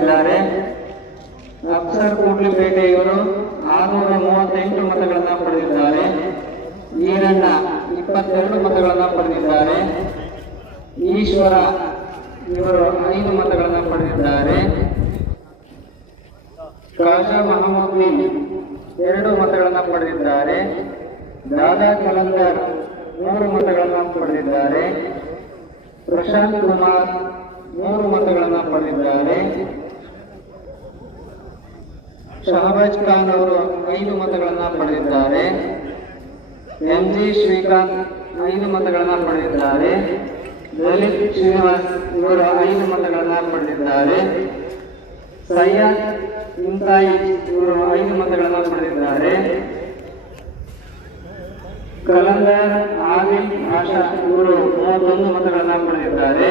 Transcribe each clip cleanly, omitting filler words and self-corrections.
ಇದ್ದಾರೆ. ಅಫ್ಸರ್ ಕೂಡ್ಲಿಪೇಟೆ ಇವರು 638 ಮತಗಳನ್ನು ಪಡೆದಿದ್ದಾರೆ. ಈರಣ್ಣ 22 ಮತಗಳನ್ನು ಪಡೆದಿದ್ದಾರೆ. ಈಶ್ವರ ಇವರು 5 ಮತಗಳನ್ನು ಪಡೆದಿದ್ದಾರೆ. ಖಾಜಾ ಮಹಮ್ಮದ್ದೀನ್ 2 ಮತಗಳನ್ನು ಪಡೆದಿದ್ದಾರೆ. ದಾದಾ ಕಲಂದರ್ 3 ಮತಗಳನ್ನು ಪಡೆದಿದ್ದಾರೆ. ಪ್ರಶಾಂತ್ ಕುಮಾರ್ 3 ಮತಗಳನ್ನು ಪಡೆದಿದ್ದಾರೆ. ಶಹಬಾಜ್ ಖಾನ್ ಅವರು 5 ಮತಗಳನ್ನು ಪಡೆದಿದ್ದಾರೆ. ಎಂಜಿ ಶ್ರೀಕಾಂತ್ 5 ಮತಗಳನ್ನು ಪಡೆದಿದ್ದಾರೆ. ಲಲಿತ್ ಶ್ರೀನಿವಾಸ್ ಇವರು 5 ಮತಗಳನ್ನು ಪಡೆದಿದ್ದಾರೆ. ಸೈಯದ್ ಇಂತಾಯಿ ಇವರು 5 ಮತಗಳನ್ನು ಪಡೆದಿದ್ದಾರೆ. ಕಲಂದರ್ ಆದಿಲ್ ಆಶಾ ಇವರು 31 ಮತಗಳನ್ನು ಪಡೆದಿದ್ದಾರೆ.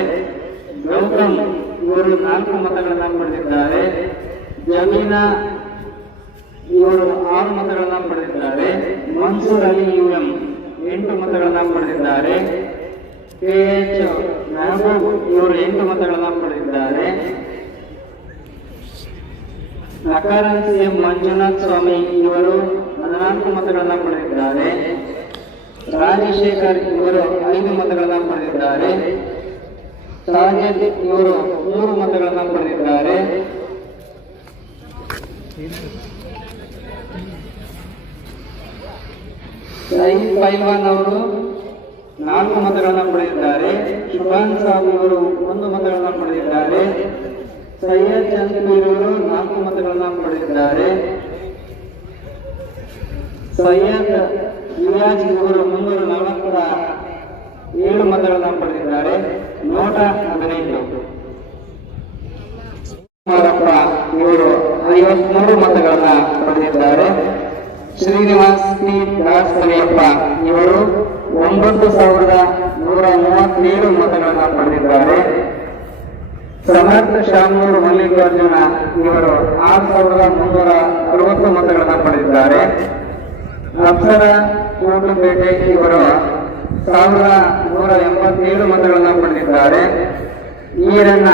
ಗೌತಮ್ ಇವರು 4 ಮತಗಳನ್ನು ಪಡೆದಿದ್ದಾರೆ. ಜಮೀನಾ ಇವರು 6 ಮತಗಳನ್ನು ಪಡೆದಿದ್ದಾರೆ. ಮನ್ಸೂರ್ ಅಲಿ ಯುಎಂ 8 ಮತಗಳನ್ನು ಪಡೆದಿದ್ದಾರೆ. ಕೆಎಚ್ ಮೆಹಬೂಬ್ ಇವರು 8 ಮತಗಳನ್ನು ಪಡೆದಿದ್ದಾರೆ. ಅಕಾರನ್ ಸಿಎಂ ಮಂಜುನಾಥ್ ಸ್ವಾಮಿ ಇವರು 14 ಮತಗಳನ್ನು ಪಡೆದಿದ್ದಾರೆ. ರಾಜಶೇಖರ್ ಇವರು 5 ಮತಗಳನ್ನು ಪಡೆದಿದ್ದಾರೆ. ಸಾಜಿದ್ ಇವರು 3 ಮತಗಳನ್ನು ಪಡೆದಿದ್ದಾರೆ. ಸೈದ್ ಪೈಲ್ವಾನ್ ಅವರು 4 ಮತಗಳನ್ನು ಪಡೆದಿದ್ದಾರೆ. ಶುಭಾನ್ ಸಾಬ್ ಇವರು 1 ಮತಗಳನ್ನು ಪಡೆದಿದ್ದಾರೆ. ಸೈಯದ್ ಚಂದ್ಪೀರ್ ಇವರು 4 ಮತಗಳನ್ನು ಪಡೆದಿದ್ದಾರೆ. ಸೈಯದ್ ಯುವರಾಜ್ ಇವರು 347 ಮತಗಳನ್ನು ಪಡೆದಿದ್ದಾರೆ. ನೋಟ 15. ಕುಮಾರಪ್ಪ ಇವರು 53 ಮತಗಳನ್ನು ಪಡೆದಿದ್ದಾರೆ. ಶ್ರೀನಿವಾಸ್ ಪಿ ದಾಸರಿಯಪ್ಪ ಇವರು 9137 ಮತಗಳನ್ನು ಪಡೆದಿದ್ದಾರೆ. ಸಮರ್ಥ ಶಾಮೂರು ಮಲ್ಲಿಕಾರ್ಜುನ ಇವರು 6360 ಮತಗಳನ್ನು ಪಡೆದಿದ್ದಾರೆ. ಅಪ್ಸರ ಕೋಟಪೇಟೆ ಇವರು 1187 ಮತಗಳನ್ನು ಪಡೆದಿದ್ದಾರೆ. ಈರಣ್ಣ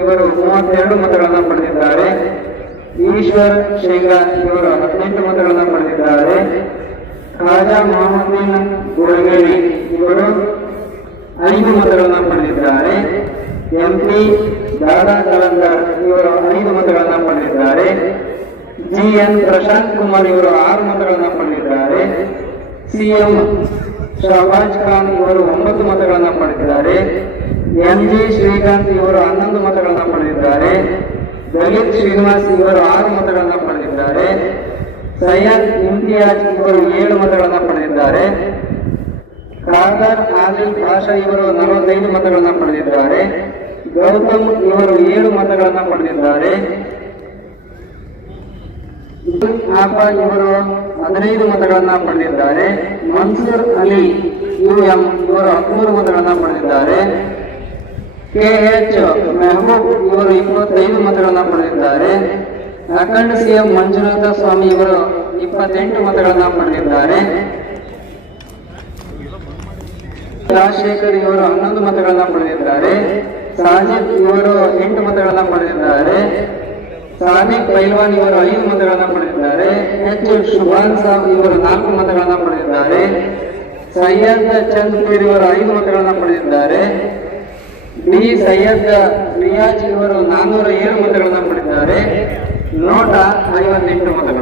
ಇವರು 32 ಮತಗಳನ್ನು ಪಡೆದಿದ್ದಾರೆ. ಈಶ್ವರ್ ಶೇಂಗಾ ಇವರು 18 ಮತಗಳನ್ನು ಪಡೆದಿದ್ದಾರೆ. ಖಾಜಾ ಮಹಮ್ಮದ್ದೀನ್ ಗುಡಗೇರಿ ಇವರು 5 ಮತಗಳನ್ನು ಪಡೆದಿದ್ದಾರೆ. ಎಂಪಿ ದಾದಾ ಕಲಂದರ್ ಇವರು 5 ಮತಗಳನ್ನು ಪಡೆದಿದ್ದಾರೆ. ಜಿಎನ್ ಪ್ರಶಾಂತ್ ಕುಮಾರ್ ಇವರು 6 ಮತಗಳನ್ನು ಪಡೆದಿದ್ದಾರೆ. ಸಿಎಂ ಶಹಬಾಜ್ ಖಾನ್ ಇವರು 9 ಮತಗಳನ್ನು ಪಡೆದಿದ್ದಾರೆ. ಎಂಜಿ ಶ್ರೀಕಾಂತ್ ಇವರು 11 ಮತಗಳನ್ನು ಪಡೆದಿದ್ದಾರೆ. ಲಲಿತ್ ಶ್ರೀನಿವಾಸ್ ಇವರು 6 ಮತಗಳನ್ನು ಪಡೆದಿದ್ದಾರೆ. ಸೈಯದ್ ಇಮ್ತಿಯಾಜ್ ಇವರು 7 ಮತಗಳನ್ನು ಪಡೆದಿದ್ದಾರೆ. ಖಾದರ್ ಆದಿಲ್ ಭಾಷಾ ಇವರು 45 ಮತಗಳನ್ನು ಪಡೆದಿದ್ದಾರೆ. ಗೌತಮ್ ಇವರು 7 ಮತಗಳನ್ನು ಪಡೆದಿದ್ದಾರೆ. ಆಪ ಇವರು 15 ಮತಗಳನ್ನು ಪಡೆದಿದ್ದಾರೆ. ಮನ್ಸೂರ್ ಅಲಿ ಯುಎಂ ಇವರು 13 ಮತಗಳನ್ನು ಪಡೆದಿದ್ದಾರೆ. ಕೆಎಚ್ ಮೆಹಬೂಬ್ ಇವರು 25 ಮತಗಳನ್ನು ಪಡೆದಿದ್ದಾರೆ. ಅಖಂಡ ಸಿಎಂ ಮಂಜುನಾಥ ಸ್ವಾಮಿ ಇವರು 28 ಮತಗಳನ್ನು ಪಡೆದಿದ್ದಾರೆ. ರಾಜಶೇಖರ್ ಇವರು 11 ಮತಗಳನ್ನು ಪಡೆದಿದ್ದಾರೆ. ಸಾಜಿದ್ ಇವರು 8 ಮತಗಳನ್ನು ಪಡೆದಿದ್ದಾರೆ. ಸಾದಿಕ್ ಪೈಲ್ವಾನ್ ಇವರು 5 ಮತಗಳನ್ನು ಪಡೆದಿದ್ದಾರೆ. ಎಚ್ ಶುಭಾನ್ ಸಾಬ್ ಇವರು 4 ಮತಗಳನ್ನು ಪಡೆದಿದ್ದಾರೆ. ಸೈಯದ್ ಚಂದ್ಪೀರ್ ಇವರು 5 ಮತಗಳನ್ನು ಪಡೆದಿದ್ದಾರೆ. ಡಿ ಸೈಯದ್ ರಿಯಾಜ್ ಇವರು 407 ಮತಗಳನ್ನು ಪಡೆದಿದ್ದಾರೆ. ನೋಟ 58 ಮತಗಳು.